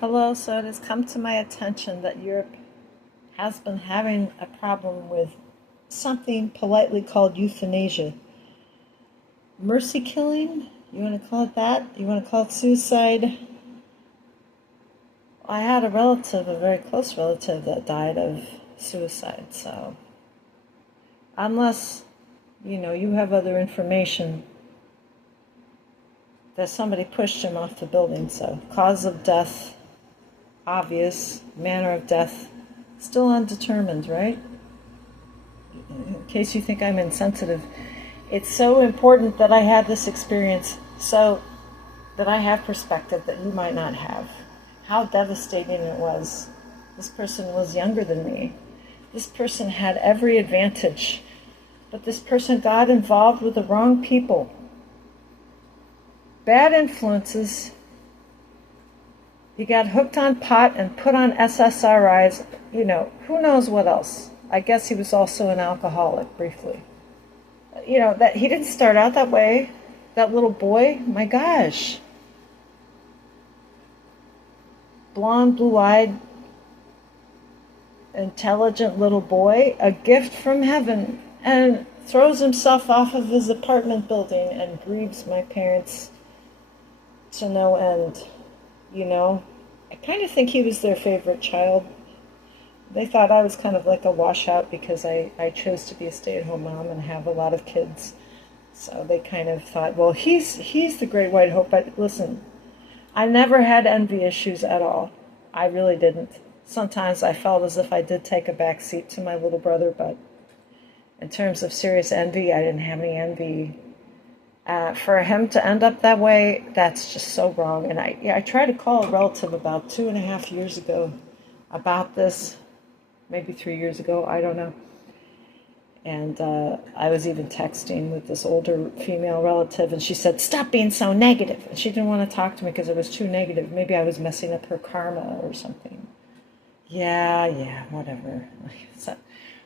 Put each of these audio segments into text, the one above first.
Hello, so it has come to my attention that Europe has been having a problem with something politely called euthanasia. Mercy killing? You want to call it that? You want to call it suicide? I had a relative, a very close relative, that died of suicide, so unless, you have other information that somebody pushed him off the building, so cause of death, obvious, manner of death, still undetermined, right? In case you think I'm insensitive, it's so important that I had this experience so that I have perspective that you might not have. How devastating it was. This person was younger than me. This person had every advantage, but this person got involved with the wrong people. Bad influences. He got hooked on pot and put on SSRIs, who knows what else. I guess he was also an alcoholic, briefly. That he didn't start out that way. That little boy, my gosh. Blonde, blue-eyed, intelligent little boy, a gift from heaven, and throws himself off of his apartment building and grieves my parents to no end. I kind of think he was their favorite child. They thought I was kind of like a washout because I chose to be a stay-at-home mom and have a lot of kids. So they kind of thought, well, he's the great white hope. But listen, I never had envy issues at all. I really didn't. Sometimes I felt as if I did take a back seat to my little brother, but in terms of serious envy, I didn't have any envy. For him to end up that way, that's just so wrong. And I tried to call a relative about 2.5 years ago about this, maybe 3 years ago, I don't know. And I was even texting with this older female relative, and she said, "Stop being so negative." And she didn't want to talk to me because it was too negative. Maybe I was messing up her karma or something. Yeah, whatever. So,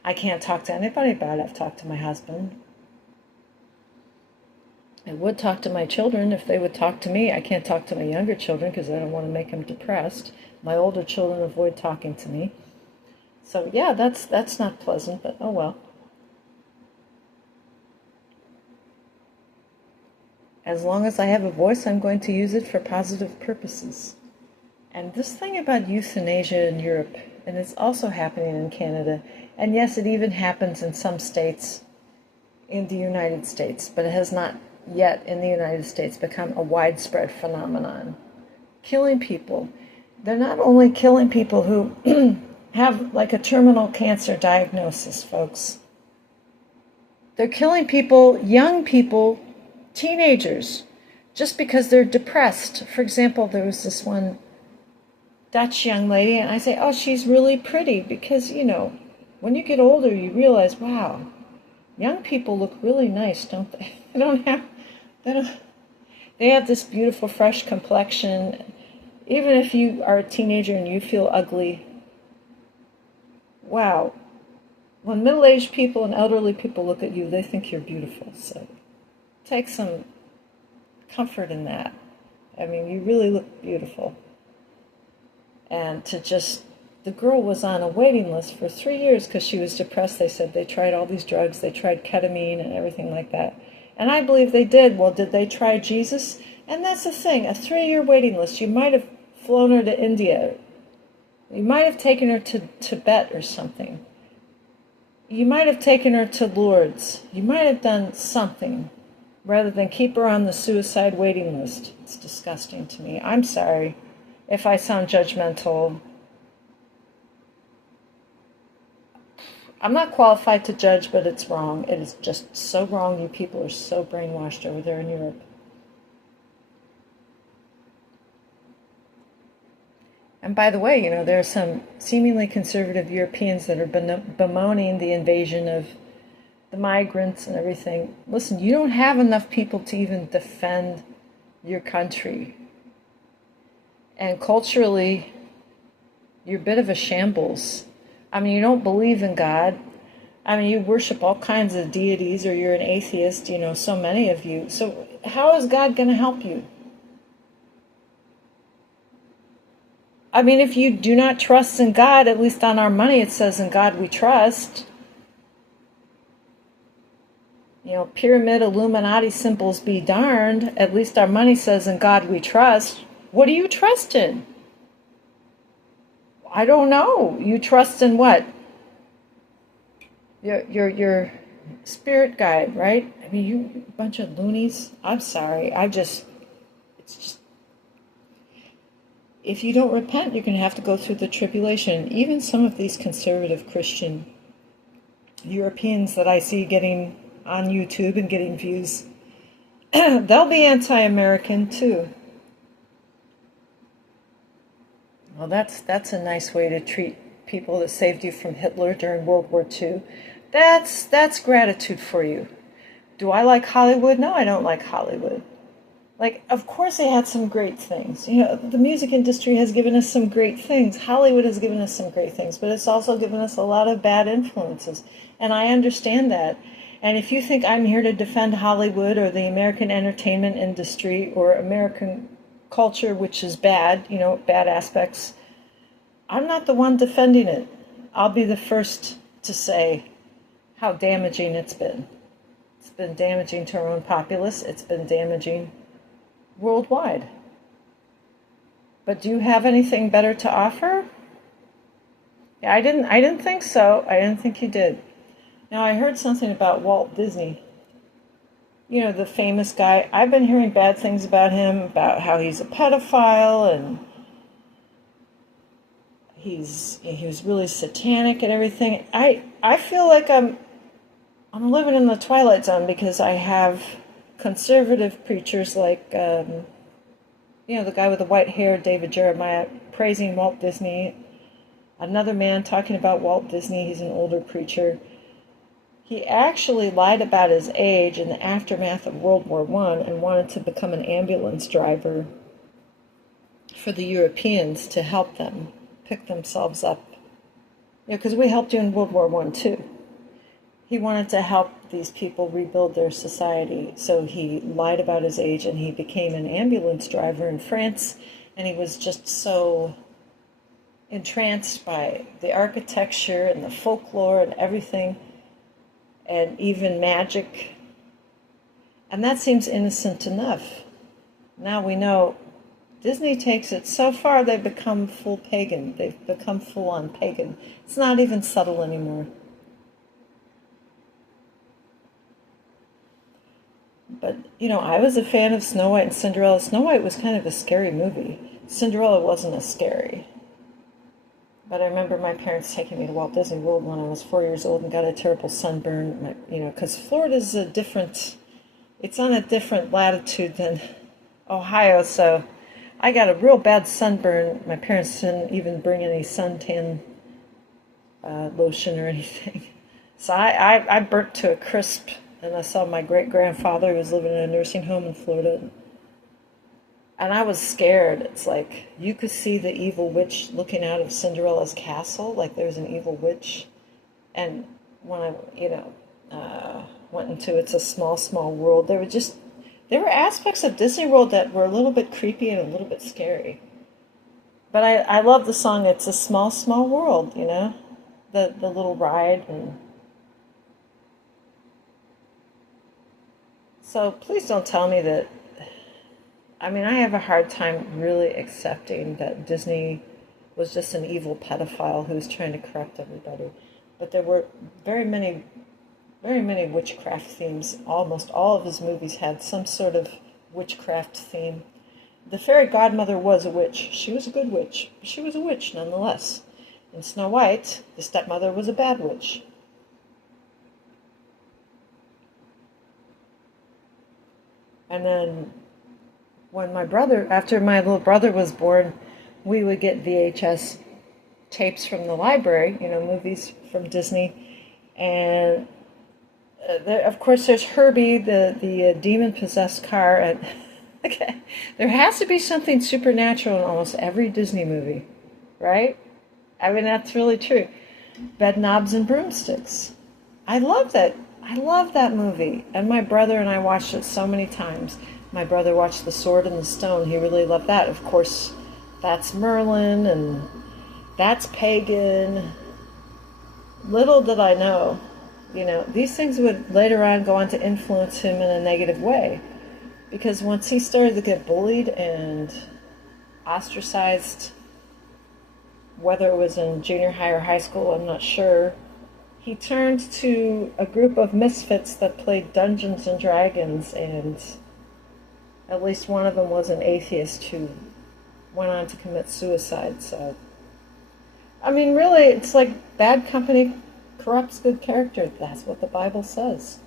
I can't talk to anybody about it. I've talked to my husband. I would talk to my children if they would talk to me. I can't talk to my younger children because I don't want to make them depressed. My older children avoid talking to me. So yeah, that's not pleasant, but oh well. As long as I have a voice, I'm going to use it for positive purposes. And this thing about euthanasia in Europe, and it's also happening in Canada, and yes, it even happens in some states in the United States, but it has not yet in the United States become a widespread phenomenon. Killing people. They're not only killing people who have like a terminal cancer diagnosis, folks. They're killing people, young people, teenagers, just because they're depressed. For example, there was this one Dutch young lady, and I say, oh, she's really pretty, because, when you get older, you realize, wow, young people look really nice, don't they? They have this beautiful, fresh complexion. Even if you are a teenager and you feel ugly, wow. When middle-aged people and elderly people look at you, they think you're beautiful. So take some comfort in that. I mean, you really look beautiful. And the girl was on a waiting list for 3 years because she was depressed. They said they tried all these drugs. They tried ketamine and everything like that. And I believe they did. Well, did they try Jesus? And that's the thing, a 3-year waiting list. You might have flown her to India. You might have taken her to Tibet or something. You might have taken her to Lourdes. You might have done something rather than keep her on the suicide waiting list. It's disgusting to me. I'm sorry if I sound judgmental. I'm not qualified to judge, but it's wrong. It is just so wrong. You people are so brainwashed over there in Europe. And by the way, there are some seemingly conservative Europeans that are bemoaning the invasion of the migrants and everything. Listen, you don't have enough people to even defend your country. And culturally, you're a bit of a shambles. I mean, you don't believe in God. I mean, you worship all kinds of deities, or you're an atheist, so many of you. So how is God going to help you? I mean, if you do not trust in God, at least on our money it says in God we trust. You know, pyramid Illuminati symbols be darned. At least our money says in God we trust. What do you trust in? I don't know. You trust in what? Your spirit guide, right? I mean, you bunch of loonies. I'm sorry. It's just, if you don't repent, you're going to have to go through the tribulation. Even some of these conservative Christian Europeans that I see getting on YouTube and getting views, they'll be anti-American too. Well, that's a nice way to treat people that saved you from Hitler during World War II. That's gratitude for you. Do I like Hollywood? No, I don't like Hollywood. Like, of course they had some great things. You know, the music industry has given us some great things. Hollywood has given us some great things, but it's also given us a lot of bad influences. And I understand that. And if you think I'm here to defend Hollywood or the American entertainment industry or American culture, which is bad, you know, bad aspects, I'm not the one defending it. I'll be the first to say how damaging it's been. It's been damaging to our own populace. It's been damaging worldwide. But do you have anything better to offer? Yeah, I didn't think so. I didn't think you did. Now, I heard something about Walt Disney. You know, the famous guy. I've been hearing bad things about him, about how he's a pedophile and he was really satanic and everything. I feel like I'm living in the twilight zone because I have conservative preachers like, you know, the guy with the white hair, David Jeremiah, praising Walt Disney. Another man talking about Walt Disney. He's an older preacher. He actually lied about his age in the aftermath of World War I and wanted to become an ambulance driver for the Europeans to help them pick themselves up. You know, because we helped you in World War I too. He wanted to help these people rebuild their society, so he lied about his age and he became an ambulance driver in France, and he was just so entranced by the architecture and the folklore and everything, and even magic. And that seems innocent enough. Now we know Disney takes it so far they've become full pagan. They've become full-on pagan. It's not even subtle anymore. But, you know, I was a fan of Snow White and Cinderella. Snow White was kind of a scary movie. Cinderella wasn't as scary. But I remember my parents taking me to Walt Disney World when I was 4 years old and got a terrible sunburn, you know, because Florida's it's on a different latitude than Ohio, so I got a real bad sunburn. My parents didn't even bring any suntan lotion or anything. So I burnt to a crisp, and I saw my great-grandfather who was living in a nursing home in Florida. And I was scared. It's like you could see the evil witch looking out of Cinderella's castle, like there's an evil witch. And when I, went into It's a Small, Small World, there were aspects of Disney World that were a little bit creepy and a little bit scary. But I love the song It's a Small, Small World, you know, the little ride. And so please don't tell me that. I mean, I have a hard time really accepting that Disney was just an evil pedophile who was trying to corrupt everybody. But there were very many witchcraft themes. Almost all of his movies had some sort of witchcraft theme. The fairy godmother was a witch. She was a good witch. She was a witch nonetheless. In Snow White, the stepmother was a bad witch. And then after my little brother was born, we would get VHS tapes from the library, you know, movies from Disney. And of course, there's Herbie, the demon-possessed car. And okay, there has to be something supernatural in almost every Disney movie, right? I mean, that's really true. Bed Knobs and Broomsticks. I love that. I love that movie. And my brother and I watched it so many times. My brother watched The Sword and the Stone. He really loved that. Of course, that's Merlin and that's pagan. Little did I know, these things would later on go on to influence him in a negative way. Because once he started to get bullied and ostracized, whether it was in junior high or high school, I'm not sure, he turned to a group of misfits that played Dungeons and Dragons, and at least one of them was an atheist who went on to commit suicide. So, I mean, really, it's like bad company corrupts good character. That's what the Bible says.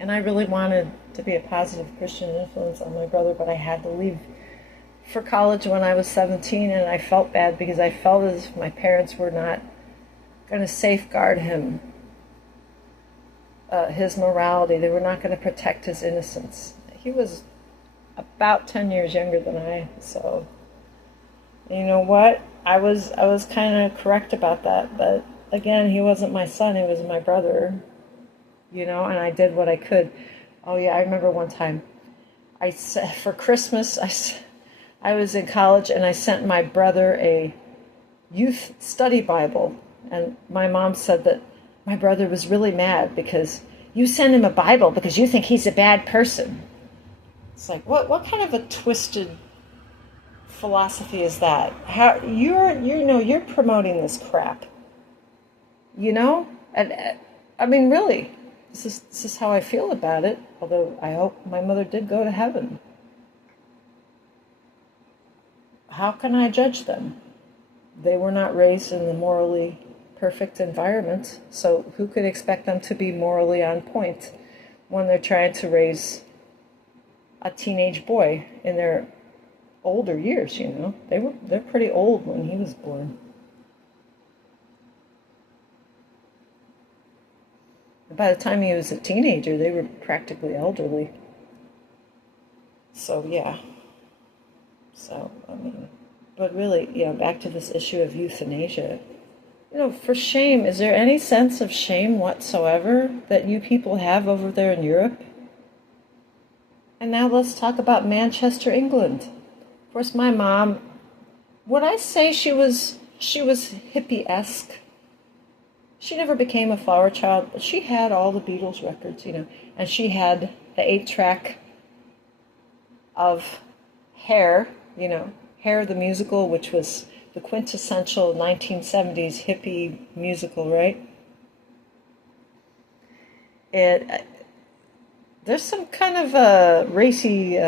And I really wanted to be a positive Christian influence on my brother, but I had to leave for college when I was 17, and I felt bad because I felt as if my parents were not going to safeguard him, his morality. They were not going to protect his innocence. He was about 10 years younger than I, so you know what? I was kind of correct about that, but again, he wasn't my son, he was my brother, and I did what I could. Oh yeah, I remember one time, for Christmas, I was in college and I sent my brother a youth study Bible, and my mom said that my brother was really mad because you send him a Bible because you think he's a bad person. It's like, what kind of a twisted philosophy is that? How you're promoting this crap, and I mean, really, this is how I feel about it. Although I hope my mother did go to heaven. How can I judge them? They were not raised in the morally perfect environment, so who could expect them to be morally on point when they're trying to raise a teenage boy in their older years? They're pretty old when he was born. By the time he was a teenager, they were practically elderly. So yeah. So, I mean, but really, back to this issue of euthanasia. For shame, is there any sense of shame whatsoever that you people have over there in Europe? And now let's talk about Manchester, England. Of course, my mom, would I say she was hippie-esque? She never became a flower child, but she had all the Beatles records, and she had the 8-track of Hair, Hair the musical, which was the quintessential 1970s hippie musical, right? There's some kind of racy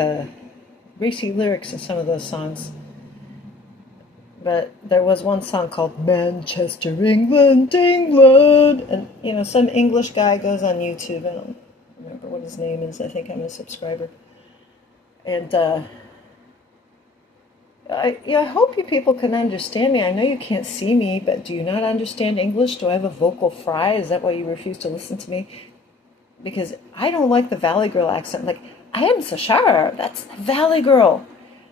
lyrics in some of those songs. But there was one song called Manchester, England, England. And, some English guy goes on YouTube. I don't remember what his name is. I think I'm a subscriber. And I hope you people can understand me. I know you can't see me, but do you not understand English? Do I have a vocal fry? Is that why you refuse to listen to me? Because I don't like the Valley Girl accent. Like, I am so sure. That's the Valley Girl.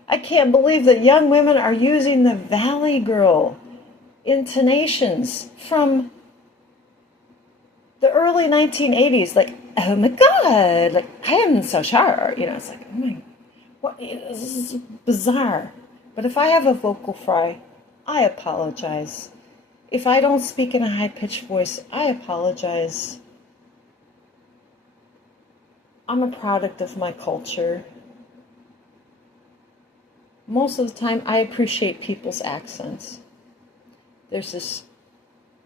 I can't believe that young women are using the Valley Girl intonations from the early 1980s. Like, oh my God, like, I am so sure. It's like, oh my, what? This is bizarre. But if I have a vocal fry, I apologize. If I don't speak in a high-pitched voice, I apologize. I'm a product of my culture. Most of the time, I appreciate people's accents. There's this,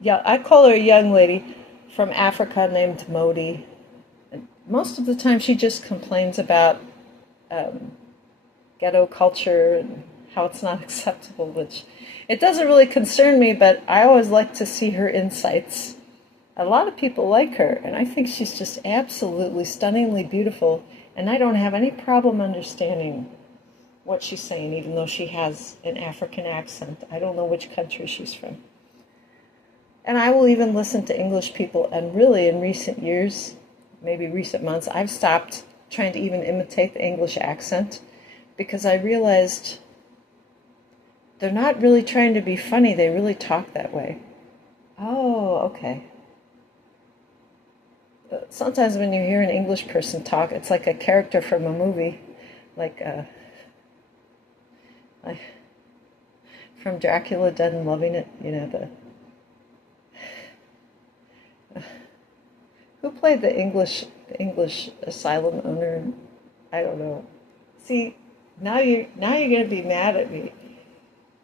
I call her a young lady from Africa named Modi. And most of the time, she just complains about ghetto culture and how it's not acceptable, which it doesn't really concern me, but I always like to see her insights. A lot of people like her, and I think she's just absolutely stunningly beautiful, and I don't have any problem understanding what she's saying, even though she has an African accent. I don't know which country she's from. And I will even listen to English people, and really in recent years, maybe recent months, I've stopped trying to even imitate the English accent because I realized they're not really trying to be funny, they really talk that way. Oh, okay. Sometimes when you hear an English person talk, it's like a character from a movie. like like from Dracula Dead and Loving It, you know, who played the English asylum owner? I don't know. See, now you're gonna be mad at me.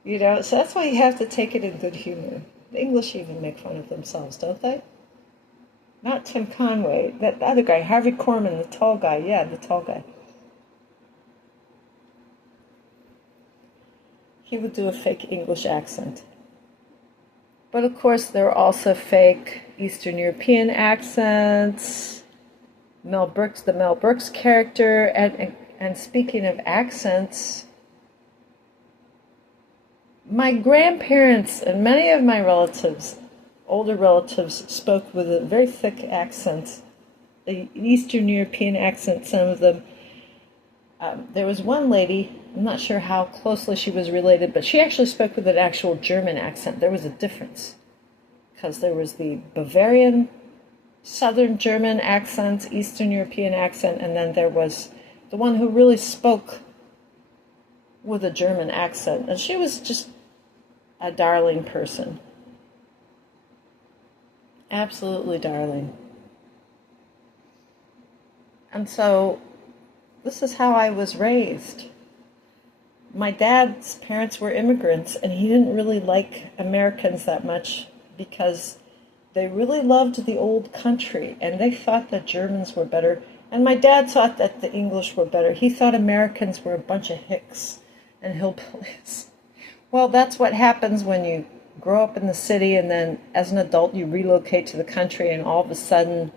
You know, so that's why you have to take it in good humor. The English even make fun of themselves, don't they? Not Tim Conway, that other guy, Harvey Korman, the tall guy. Yeah, the tall guy. He would do a fake English accent. But of course, there were also fake Eastern European accents. The Mel Brooks character, and speaking of accents, my grandparents and many of my relatives, older relatives, spoke with a very thick accent, an Eastern European accent, some of them. There was one lady, I'm not sure how closely she was related, but she actually spoke with an actual German accent. There was a difference, because there was the Bavarian, Southern German accent, Eastern European accent, and then there was the one who really spoke with a German accent. And she was just a darling person. Absolutely darling. And so this is how I was raised. My dad's parents were immigrants, and he didn't really like Americans that much because they really loved the old country, and they thought that Germans were better. And my dad thought that the English were better. He thought Americans were a bunch of hicks and hillbillies. Well, that's what happens when you grow up in the city and then as an adult you relocate to the country, and all of a sudden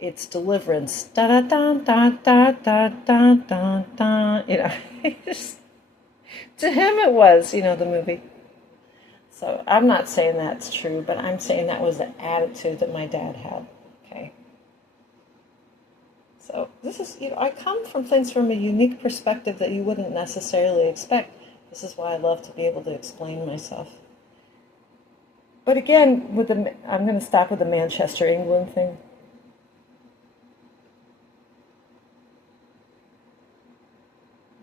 it's deliverance. Da da da da da da da da da. You know, to him it was, you know, the movie. So I'm not saying that's true, but I'm saying that was the attitude that my dad had. Okay. So this is, you know, I come from things from a unique perspective that you wouldn't necessarily expect. This is why I love to be able to explain myself. But again, I'm going to stop with the Manchester, England thing.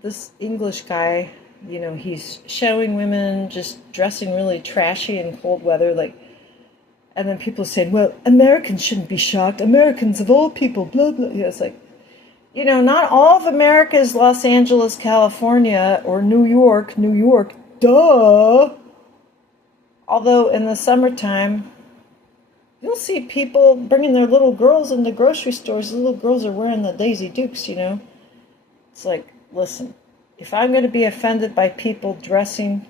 This English guy, you know, he's showing women just dressing really trashy in cold weather, like, and then people saying, well, Americans shouldn't be shocked. Americans of all people, blah, blah. You know, it's like, you know, not all of America is Los Angeles, California, or New York, duh. Although in the summertime, you'll see people bringing their little girls into grocery stores. The little girls are wearing the Daisy Dukes, you know. It's like, listen, if I'm going to be offended by people dressing,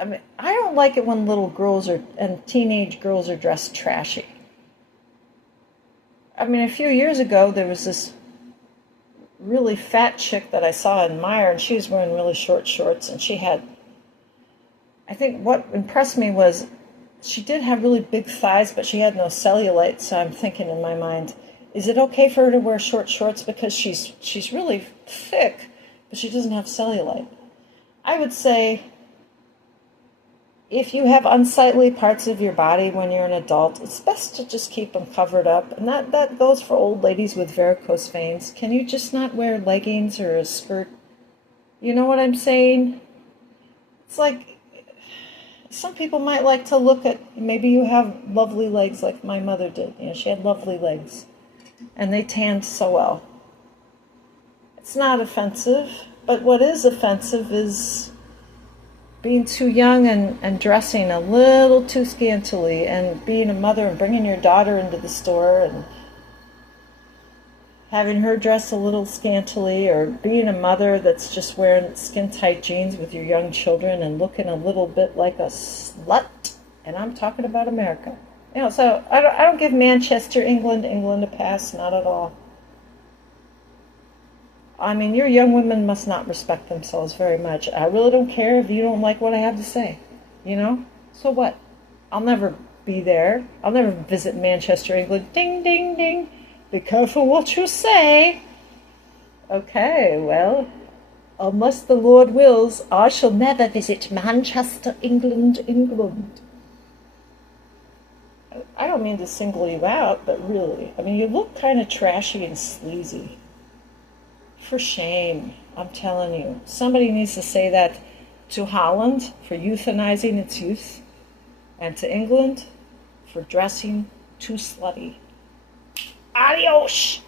I mean, I don't like it when little girls and teenage girls are dressed trashy. I mean, a few years ago, there was this really fat chick that I saw in Meyer, and she was wearing really short shorts, and she had, I think what impressed me was she did have really big thighs, but she had no cellulite, so I'm thinking in my mind, is it okay for her to wear short shorts because she's really thick, but she doesn't have cellulite? I would say, if you have unsightly parts of your body when you're an adult, it's best to just keep them covered up. And that goes for old ladies with varicose veins. Can you just not wear leggings or a skirt? You know what I'm saying? It's like, some people might like to look at, maybe you have lovely legs like my mother did. You know, she had lovely legs. And they tanned so well. It's not offensive, but what is offensive is being too young and dressing a little too scantily, and being a mother and bringing your daughter into the store and having her dress a little scantily, or being a mother that's just wearing skin-tight jeans with your young children and looking a little bit like a slut. And I'm talking about America. You know, so I don't give Manchester, England a pass, not at all. I mean, your young women must not respect themselves very much. I really don't care if you don't like what I have to say, you know? So what? I'll never be there. I'll never visit Manchester, England. Ding, ding, ding. Be careful what you say. Okay, well, unless the Lord wills, I shall never visit Manchester, England. I don't mean to single you out, but really, I mean, you look kind of trashy and sleazy For shame, I'm telling you. Somebody needs to say that to Holland for euthanizing its youth, and to England for dressing too slutty. Adios!